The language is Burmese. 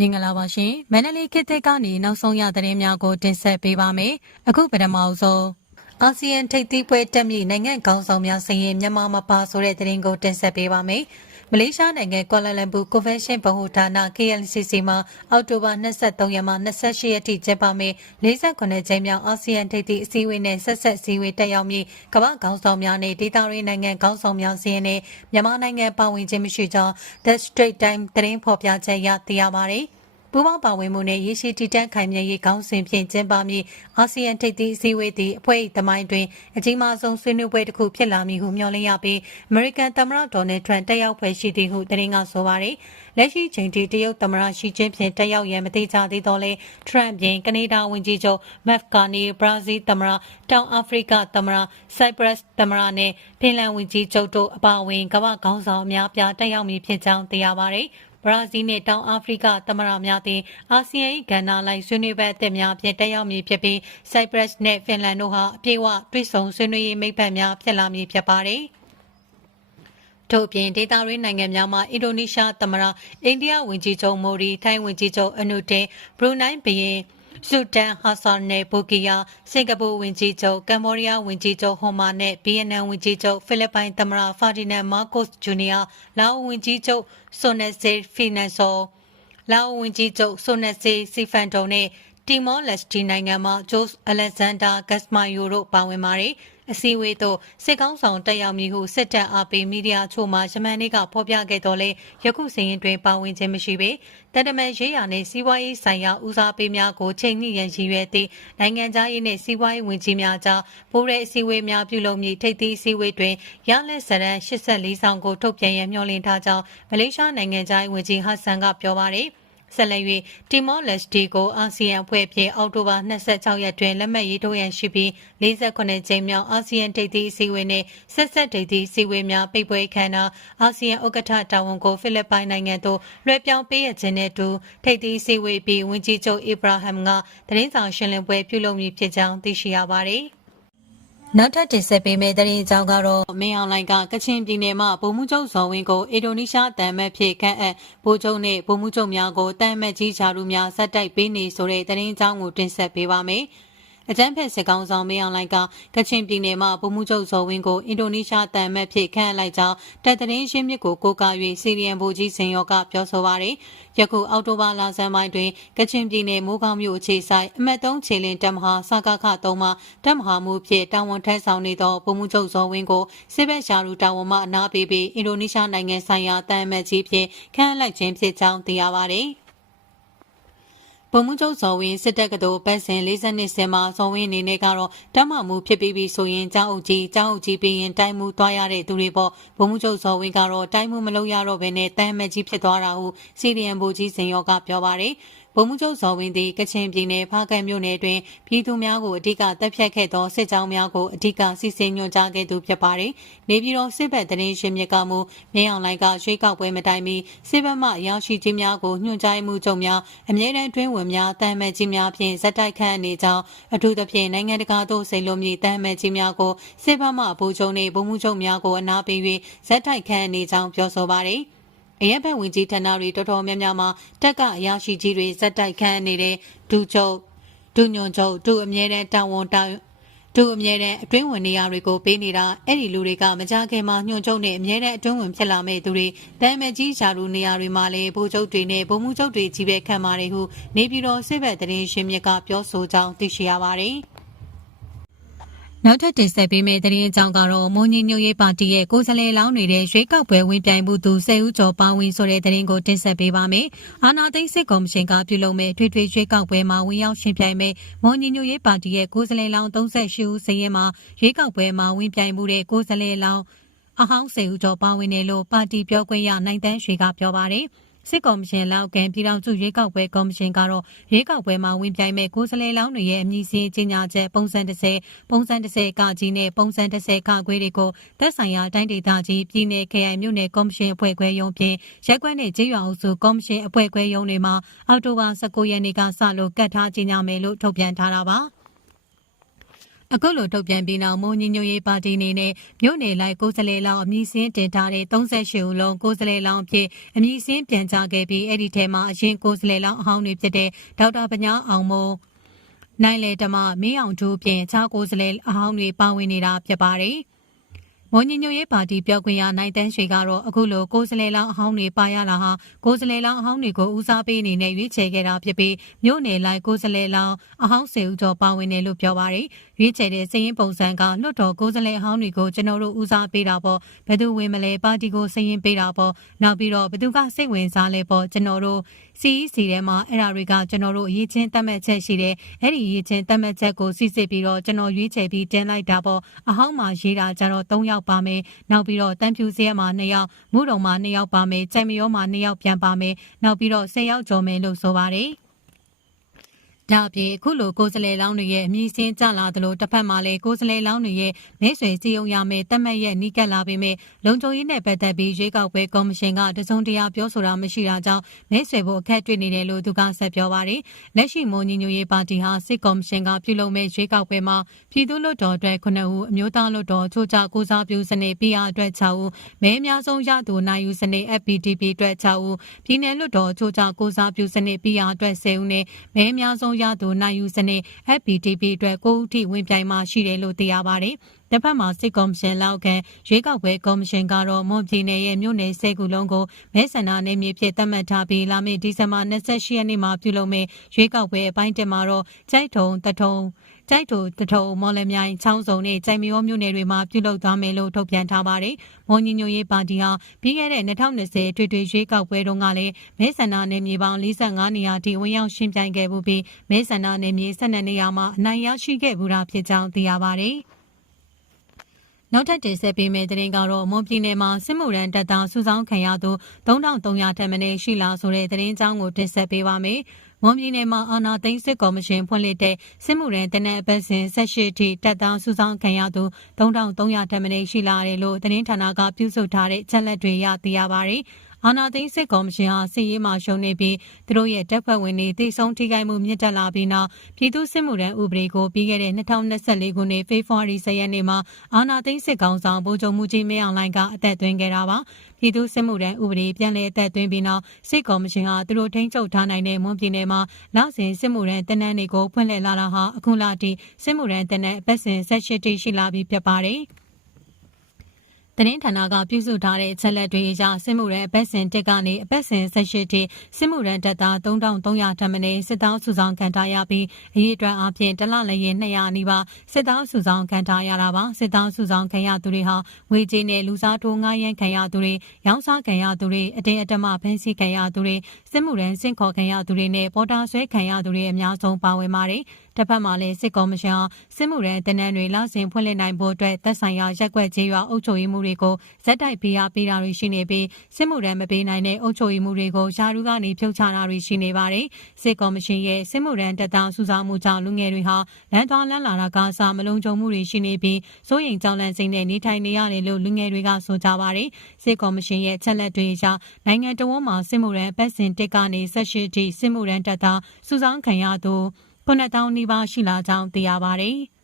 မင်္ဂလာပါရှင်မန္တလေးခေတ်သစ်ကနေနောက်ဆုံးရသတင်းများကိုတင်ဆက်ပေးပါမယ်အခုပထမဆုံးအာဆီယံထိပ်သီးပွဲတက်မြေနိုင်ငံခေါင်းဆောင်များစရင်မြန်မာမပါဆိုတဲ့သတင်းကိုတင်ဆက်ပေးပါမယ် မလေးရှားနိုင်ငံကွာလာလမ်ပူကွန်ဗင်းရှင်းဗဟိုဌာန KLCC မှာအောက်တိုဘာ23ရက်မှ28ရက်ထိကျင်းပမယ့်48ကြိမ်မြောက်အာဆီယံထိပ်သီးအစည်းအဝေးနဲ့ဆက်ဆက်အစည်းအဝေးတက်ရောက်မည့်ကမ္ဘာခေါင်းဆောင်များနဲ့ဒေသရင်းနိုင်ငံခေါင်းဆောင်များစီရင်နဲ့မြန်မာနိုင်ငံပါဝင်ခြင်းမရှိကြောင်း The Straight Time သတင်းဖော်ပြချက်ရသိရပါတယ်။ ပူးပေါင်းပါဝင်မှုနဲ့ရေရှည်တည်တံ့ခိုင်မြဲရေးခေါင်းစဉ်ဖြင့်ကျင်းပမည့်အာဆီယံထိပ်သီးအစည်းအဝေးသည်အဖွဲ့အသမိုင်းတွင်အကြီးမားဆုံးဆွေးနွေးပွဲတစ်ခုဖြစ်လာမည်ဟုမျှော်လင့်ရပြီးအမေရိကန်သမ္မတဒေါ်နယ်ထရန့်တက်ရောက်ဖွယ်ရှိသည်ဟုသတင်းကဆိုပါတယ်။လက်ရှိချိန်ထိတရုတ်သမ္မတရှီကျင်းပင်တက်ရောက်ရန်မသိကြသေးတော့လဲထရန့်ပြင်ကနေဒါဝန်ကြီးချုပ်မက်ဖ်ကာနီဘရာဇီးသမ္မတတောင်အာဖရိကသမ္မတဆိုက်ပရပ်သမ္မတနဲ့ဖင်လန်ဝန်ကြီးချုပ်တို့အပါအဝင်ကမ္ဘာခေါင်းဆောင်အများပြားတက်ရောက်မည်ဖြစ်ကြောင်းသိရပါတယ်။ဘ ရာဇီးနဲ့တောင်အာဖရိကသမ္မတများသည်အာဆီယံ၏ကဏ္ဍလိုက်ဆွေးနွေးပွဲအသစ်များဖြင့်တက်ရောက်မည်ဖြစ်ပြီးဆိုက်ပရပ်နဲ့ဖင်လန်တို့ဟာအပြည့်အဝတွေ့ဆုံဆွေးနွေးရေးမိတ်ဖက်များဖြစ်လာမည်ဖြစ်ပါတယ်။ထို့ပြင်ဒေတာရင်းနိုင်ငံများမှာအင်ဒိုနီးရှားသမ္မတအိန္ဒိယဝန်ကြီးချုပ်မိုဒီထိုင်းဝန်ကြီးချုပ်အနုတင်ဘရူနိုင်းဘီယင် ဆူတန်ဟာဆန်နဲ့ဘူကီယာစင်ကာပူဝန်ကြီးချုပ်ကမ္ဘောဒီးယားဝန်ကြီးချုပ်ဟွန်မာနဲ့ဗီယက်နမ်ဝန်ကြီးချုပ်ဖိလစ်ပိုင်သမ္မတဖာဒီနန်မာကိုစ်ဂျူနီယာလာအိုဝန်ကြီးချုပ်ဆိုနက်ဆေဖီနန်ဆိုလာအိုဝန်ကြီးချုပ်ဆိုနက်ဆေစီဖန်တုံနဲ့တီမောလက်စတီနိုင်ငံမှာဂျိုးအလက်ဇန်ဒါဂတ်စမိုင်ယိုတို့ပါဝင်ပါတယ်။ အစည်းအဝေးသို့စစ်ကောင်းဆောင်တက်ရောက်မည်ဟုစစ်တပ်အားပေးမီဒီယာချို့မှယမန်နေ့ကဖော်ပြခဲ့တော်လဲယခုစရင်တွင်ပါဝင်ခြင်းမရှိပေတန်တမန်ရေးရာနှင့်စီးပွားရေးဆိုင်ရာဦးစားပေးများကိုချိန်ညှိရန်ရည်ရွယ်သည့်နိုင်ငံခြားရေးနှင့်စီးပွားရေးဝန်ကြီးများကြားပိုးတဲ့အစည်းအဝေးများပြုလုပ်မည်ထိပ်သီးအစည်းအဝေးတွင်ရလက်စရန်84ဆောင်ကိုထုတ်ပြန်ရန်မျှော်လင့်ထားကြောင်းမလေးရှားနိုင်ငံခြားရေးဝန်ကြီးဟတ်ဆန်ကပြောပါရယ် ဆက်လက်၍တီမောလက်စတီကိုအာဆီယံအဖွဲ့အဖြစ်အောက်တိုဘာ26ရက်တွင်လက်မှတ်ရေးထိုးရန်ရှိပြီး48ကြိမ်မြောက်အာဆီယံထိပ်သီးအစည်းအဝေးနှင့်ဆက်ဆက်ထိပ်သီးအစည်းအဝေးများပိတ်ပွဲခမ်းနားအာဆီယံဥက္ကဋ္ဌတာဝန်ကိုဖိလစ်ပိုင်နိုင်ငံသို့လွှဲပြောင်းပေးရခြင်းနဲ့တူထိပ်သီးအစည်းအဝေးပြီးဝန်ကြီးချုပ်အီဘရာဟမ်ကသတင်းစာရှင်းလင်းပွဲပြုလုပ်မည်ဖြစ်ကြောင်းသိရှိရပါသည် နောက်ထပ်တင်ဆက်ပေးမယ့်သတင်းအကြောင်းကတော့မင်းအောင်လိုင်ကကချင်ပြည်နယ်မှာဗိုလ်မှူးချုပ်ဇော်ဝင်းကိုအင်ဒိုနီးရှားတန်မတ်ဖြစ်ခန့်အပ်ဗိုလ်ချုပ်နဲ့ဗိုလ်မှူးချုပ်များကိုတန်မတ်ကြီးချာလူများဇက်တိုက်ပေးနေဆိုတဲ့သတင်းအကြောင်းကိုတင်ဆက်ပေးပါမယ်။ အကြမ်းဖက်စစ်ကောင်ဆောင်မင်းအောင်လှိုင်ကကချင်ပြည်နယ်မှာဗိုလ်မှူးချုပ်ဇော်ဝင်းကိုအင်ဒိုနီးရှားတန်မတ်ဖြစ်ခန့်လိုက်ကြောင်းတပ်သတင်းရှင်းမြစ်ကိုကိုးကား၍စီရီယန်ဗိုလ်ကြီးစင်ရောကပြောဆိုပါရယ်ယခုအောက်တိုဘာလဆန်းပိုင်းတွင်ကချင်ပြည်နယ်မိုးကောင်းမြို့အခြေဆိုင်အမတ်3ခြေလင်းတပ်မဟာစကားခ3မှတပ်မဟာမှုဖြစ်တာဝန်ထမ်းဆောင်နေသောဗိုလ်မှူးချုပ်ဇော်ဝင်းကိုစစ်ဘက်ရှာလူတာဝန်မှအနာပေးပြီးအင်ဒိုနီးရှားနိုင်ငံဆိုင်ရာတန်မတ်ကြီးဖြင့်ခန့်လိုက်ခြင်းဖြစ်ကြောင်းသိရပါရယ် ဗိုလ်မှူးချုပ်ဇော်ဝင်းစစ်တပ်ကတော်ပတ်စဉ်42ဆင်မှာဇော်ဝင်းအနေနဲ့ကတော့တမမှုဖြစ်ပြီးပြီဆိုရင်ကျောင်းအုပ်ကြီးကျောင်းအုပ်ကြီးပြီးရင်တိုင်းမှုသွားရတဲ့သူတွေပေါ့ဗိုလ်မှူးချုပ်ဇော်ဝင်းကတော့တိုင်းမှုမလုပ်ရတော့ဘဲနဲ့တမ်းမကြီးဖြစ်သွားတာဟုစီရီယံဗိုလ်ကြီးစင်ရောကပြောပါတယ် ဗိုလ်မှူးချုပ်ဇော်ဝင်းသည်ကချင်ပြည်နယ်ဖားကန့်မြို့နယ်တွင်ပြည်သူများကိုအဓိကတပ်ဖြတ်ခဲ့သောစစ်ကြောင်းများကိုအဓိကစီစဉ်ညွှန်ကြားခဲ့သူဖြစ်ပါတယ်။နေပြည်တော်စစ်ဘက်သတင်းရှင်မြစ်ကမှုမင်းအောင်လှိုင်ကရွေးကောက်ပွဲမတိုင်မီစစ်ဘက်မှရရှိခြင်းများကိုညွှန်ကြားမှုကြုံများအမြဲတမ်းတွင်းဝင်များတမ်းမဲ့ကြီးများဖြင့်ဇက်တိုက်ခန့်နေကြောင်းအထူးသဖြင့်နိုင်ငံတကာသို့စိန်လိုမည့်တမ်းမဲ့ကြီးများကိုစစ်ဘက်မှဗိုလ်ချုပ်နှင့်ဗိုလ်မှူးချုပ်များကိုအနာပေး၍ဇက်တိုက်ခန့်နေကြောင်းပြောဆိုပါတယ်။ အရက်ဘက်ဝင်ကြီးဌာနတွေတော်တော်များများမှာတက်ကအရာရှိကြီးတွေဇက်တိုက်ခန့်နေတဲ့ဒူချုပ်ဒူညွန်ချုပ်ဒူအမြဲတမ်းတာဝန်တာဒူအမြဲတမ်းအတွင်းဝင်နေရာတွေကိုပေးနေတာအဲ့ဒီလူတွေကမကြခင်မှာညွှန်ချုပ်နဲ့အမြဲတမ်းအတွင်းဝင်ဖြစ်လာမဲ့သူတွေတမ်းမကြီးရှာလူနေရာတွေမှာလည်းဗိုလ်ချုပ်တွေနဲ့ဗိုလ်မှူးချုပ်တွေကြီးပဲခံပါတယ်ဟုနေပြည်တော်စစ်ဘက်တရင်ရှင်မြစ်ကပြောဆိုကြောင်းသိရှိရပါတယ်။ နောက်ထပ်တင်ဆက်ပေးမယ့်သတင်းအကြောင်းကတော့မွန်ညညိုရေးပါတီရဲ့ကိုယ်စားလှယ်လောင်းနေတဲ့ရွေးကောက်ပွဲဝင်ပြိုင်မှုသူဆယ်ဦးကျော်ပါဝင်ဆိုတဲ့သတင်းကိုတင်ဆက်ပေးပါမယ်။အာနာသိန်းစစ်ကော်မရှင်ကပြုလုပ်မဲ့ထွေထွေရွေးကောက်ပွဲမှာဝင်ရောက်ရှင်ပြိုင်မဲ့မွန်ညညိုရေးပါတီရဲ့ကိုယ်စားလှယ်လောင်း38ဦးစရင်မှာရွေးကောက်ပွဲမှာဝင်ပြိုင်မှုတဲ့ကိုယ်စားလှယ်လောင်းအဟောင်းဆယ်ဦးကျော်ပါဝင်တယ်လို့ပါတီပြောခွင့်ရနိုင်တန်းရွှေကပြောပါတယ်။ စစ်ကော်မရှင်လောက်ကပြည်ထောင်စုရွေးကောက်ပွဲကော်မရှင်ကတော့ရွေးကောက်ပွဲမှာဝင်ပြိုင်မဲ့ကိုယ်စားလှယ်လောင်းတွေရဲ့အမည်စာရင်းကြီးညာချက်ပုံစံ30ပုံစံ30ကကြီးနဲ့ပုံစံ30ကခွေးတွေကိုသက်ဆိုင်ရာတိုင်းဒေသကြီးပြည်내ခရိုင်မြို့နယ်ကော်မရှင်အဖွဲ့ခွဲရုံးဖြင့်ရက်ကွက်နဲ့ကြေးရွာအုပ်စုကော်မရှင်အဖွဲ့ခွဲရုံးတွေမှာအောက်တိုဘာ19ရက်နေ့ကစလို့ကတ်ထားကြီးညာမယ်လို့ထုတ်ပြန်ထားတာပါ အခုလိုထုတ်ပြန်ပြီးနောက်မွန်ညီညွတ်ရေးပါတီအနေနဲ့မြို့နယ်လိုက်ကိုယ်စားလှယ်လောင်းအမည်စင်းတင်ထားတဲ့38ဦးလုံးကိုယ်စားလှယ်လောင်းအဖြစ်အမည်စင်းပြန်ကြားခဲ့ပြီးအဲ့ဒီထဲမှာအရင်ကိုယ်စားလှယ်လောင်းအဟောင်းတွေဖြစ်တဲ့ဒေါက်တာပညာအောင်မိုးနိုင်လေဓမ္မမင်းအောင်တို့ပြင်ခြားကိုယ်စားလှယ်အဟောင်းတွေပါဝင်နေတာဖြစ်ပါတယ်။မွန်ညညွရေးပါတီပြောခွင့်ရနိုင်တန်းရွှေကတော့အခုလိုကိုယ်စလဲလောင်းအဟောင်းတွေပါရလာဟာကိုယ်စလဲလောင်းအဟောင်းတွေကိုဦးစားပေးအနေနဲ့ရွေးချယ်ခဲ့တာဖြစ်ပြီးမြို့နယ်လိုက်ကိုယ်စလဲလောင်းအဟောင်းစေဦးကျော်ပါဝင်တယ်လို့ပြောပါရယ် ရွေးချယ်တဲ့စည်ရင်ပုံစံကလွတ်တော်ကိုယ်စလဲအဟောင်းတွေကိုကျွန်တော်တို့ဦးစားပေးတာပေါ့ဘယ်သူဝင်မလဲပါတီကိုစည်ရင်ပေးတာပေါ့နောက်ပြီးတော့ဘယ်သူကစိတ်ဝင်စားလဲပေါ့ကျွန်တော်တို့ CEC ထဲမှာအဲ့ဒါတွေကကျွန်တော်တို့အရေးချင်းတတ်မှတ်ချက်ရှိတယ်အဲ့ဒီအရေးချင်းတတ်မှတ်ချက်ကိုစစ်စစ်ပြီးတော့ကျွန်တော်ရွေးချယ်ပြီးတင်လိုက်တာပေါ့အဟောင်းမှာရေးတာကြတော့၃ယောက်ပါမယ်နောက်ပြီးတော့တန်ဖြူစရဲမှာ၂ယောက်မုတုံမှာ၂ယောက်ပါမယ်ကြိုင်မရောမှာ၂ယောက်ပြန်ပါမယ်နောက်ပြီးတော့၁၀ယောက်ကျော်မယ်လို့ဆိုပါတယ် ဒါအပြင်အခုလိုကိုယ်စလဲလောင်းတွေရဲ့အမည်စင်းကြလာသလိုတစ်ဖက်မှာလည်းကိုယ်စလဲလောင်းတွေရဲ့မဲဆွေစီယုံရမယ်တတ်မှတ်ရဲ့နီးကပ်လာပေမဲ့လုံခြုံရေးနဲ့ပတ်သက်ပြီးရွေးကောက်ပွဲကော်မရှင်ကတစုံတရာပြောဆိုတာမရှိတာကြောင့်မဲဆွေဖို့အခက်တွေ့နေတယ်လို့သူကဆက်ပြောပါတယ်။လက်ရှိမွန်ညီညွတ်ရေးပါတီဟာစစ်ကော်မရှင်ကပြုလုပ်မဲ့ရွေးကောက်ပွဲမှာပြည်သူ့လွှတ်တော်အတွက်9ဦးအမျိုးသားလွှတ်တော်ချိုးချကိုစားပြုစနစ် PR အတွက်6ဦးမဲအများဆုံးရသူနိုင်ယူစနစ် FPTP အတွက်6ဦးပြည်내လွှတ်တော်ချိုးချကိုစားပြုစနစ် PR အတွက်10ဦးနဲ့မဲအများဆုံးရသူနိုင်ယူစနစ် FPTP အတွက်9ဦးထိဝင်ပြိုင်မှာရှိတယ်လို့သိရပါတယ်။တစ်ဖက်မှာစစ်ကော်မရှင်လောက်ကန်ရွေးကောက်ပွဲကော်မရှင်ကတော့မွန်ပြည်နယ်ရဲ့မြို့နယ်၁၀ခုလုံးကိုမဲဆန္ဒနယ်မြေဖြစ်သတ်မှတ်ထားပြီးလာမယ့်ဒီဇင်ဘာ28ရက်နေ့မှာပြုလုပ်မယ့်ရွေးကောက်ပွဲအပိုင်းတက်မှာတော့ကျိုက်ထုံတထုံ ကျိုက်တူတထုံမော်လမြိုင်ချောင်းစုံနဲ့ကြိုင်မရောမြို့နယ်တွေမှာပြုလုပ်သွားမယ်လို့ထုတ်ပြန်ထားပါတယ်။မွန်ညီညွတ်ရေးပါတီဟာပြီးခဲ့တဲ့2020ထွေထွေရွေးကောက်ပွဲတုန်းကလည်းမဲဆန္ဒနယ်မြေပေါင်း45နေရာထိဝင်ရောက်ရှင်းပြိုင်ခဲ့မှုပြီးမဲဆန္ဒနယ်မြေ12နေရာမှာအနိုင်ရရှိခဲ့မှုတာဖြစ်ကြောင်းသိရပါတယ်။နောက်ထပ်တင်ဆက်ပေးမယ့်သတင်းကတော့မွန်ပြည်နယ်မှာစစ်မှုရန်တပ်သားစုဆောင်းခံရသူ3300ထက်မနည်းရှိလာဆိုတဲ့သတင်းကြောင်းကိုတင်ဆက်ပေးပါမယ်။ မွန်ပြည်နယ်မှာအာဏာသိမ်းစစ်ကော်မရှင်ဖွင့်လှစ်တဲ့စစ်မှုရန်တနက်အပတ်စဉ်18ထိတပ်သားစုဆောင်ခံရသူ3300ထက်မနည်းရှိလာတယ်လို့သတင်းဌာနကပြုစုထားတဲ့ချက်လက်တွေရသိရပါတယ်။ အာဏာသိမ်းစစ်ကော်မရှင်ဟာစစ်ရေးမှရှုံးနေပြီးသူတို့ရဲ့တပ်ဖွဲ့ဝင်တွေတိတ်ဆုံးထိခိုက်မှုမြင့်တက်လာပြီးနောက်ပြည်သူစစ်မှုထမ်းဥပဒေကိုပြီးခဲ့တဲ့2024ခုနှစ်ဖေဖော်ဝါရီ10ရက်နေ့မှာအာဏာသိမ်းစစ်ကောင်ဆောင်ဗိုလ်ချုပ်မှုကြီးမင်းအောင်လှိုင်ကအသက်သွင်းခဲ့တာပါပြည်သူစစ်မှုထမ်းဥပဒေပြန်လည်အသက်သွင်းပြီးနောက်စစ်ကော်မရှင်ဟာသူတို့ထိန်းချုပ်ထားနိုင်တဲ့မွန်ပြည်နယ်မှာလစဉ်စစ်မှုထမ်းတနန်းတွေကိုဖွင့်လှစ်လာတာဟာအခုလအထိစစ်မှုထမ်းတနန်းအပတ်စဉ်18တိရှိလာပြီဖြစ်ပါတယ်။ သတင်းဌာနကပြုစုထားတဲ့အချက်လက်တွေအရစစ်မှုရန်အပတ်စဉ်တက်ကနေအပတ်စဉ်18ထိစစ်မှုရန်တပ်သား3300ထပ်မံစစ်တောင်းစုဆောင်ခံထားရပြီးအရေးအတွက်အပြင်တလလရင်200နီးပါးစစ်တောင်းစုဆောင်ခံထားရတာပါစစ်တောင်းစုဆောင်ခံရသူတွေဟာငွေကြေးနဲ့လူစားထိုးငှားရမ်းခံရသူတွေရောင်းစားခံရသူတွေအတင်းအဓမ္မဖမ်းဆီးခံရသူတွေစစ်မှုရန်စင့်ခေါ်ခံရသူတွေနဲ့ပေါ်တာဆွဲခံရသူတွေအများဆုံးပါဝင်ပါတယ် တစ်ဖက်မှာလည်းစစ်ကော်မရှင်စစ်မှုရန်တနန်းတွေလစဉ်ဖွင့်လှစ်နိုင်ဖို့အတွက်သက်ဆိုင်ရာရက်ွက်ကြေးရွာအုပ်ချုပ်ရေးမှုတွေကိုဇက်တိုက်ပေးအားပေးတာတွေရှိနေပြီးစစ်မှုရန်မပေးနိုင်တဲ့အုပ်ချုပ်ရေးမှုတွေကိုယာရုကနေဖြုတ်ချတာတွေရှိနေပါတယ်စစ်ကော်မရှင်ရဲ့စစ်မှုရန်တပ်သားစုဆောင်းမှုကြောင့်လူငယ်တွေဟာလမ်းသွားလမ်းလာတာကအစမလုံးကြုံမှုတွေရှိနေပြီးစိုးရိမ်ကြောက်လန့်စိတ်နဲ့နေထိုင်နေရတယ်လို့လူငယ်တွေကဆိုကြပါတယ်စစ်ကော်မရှင်ရဲ့ချက်လက်တွေအရနိုင်ငံတော်ဝန်မှစစ်မှုရန်ပတ်စဉ်တစ်ကနေဆက်ရှိထိစစ်မှုရန်တပ်သားစုဆောင်းခံရသူ 9000နီးပါးရှိလာကြောင်းသိရပါတယ်။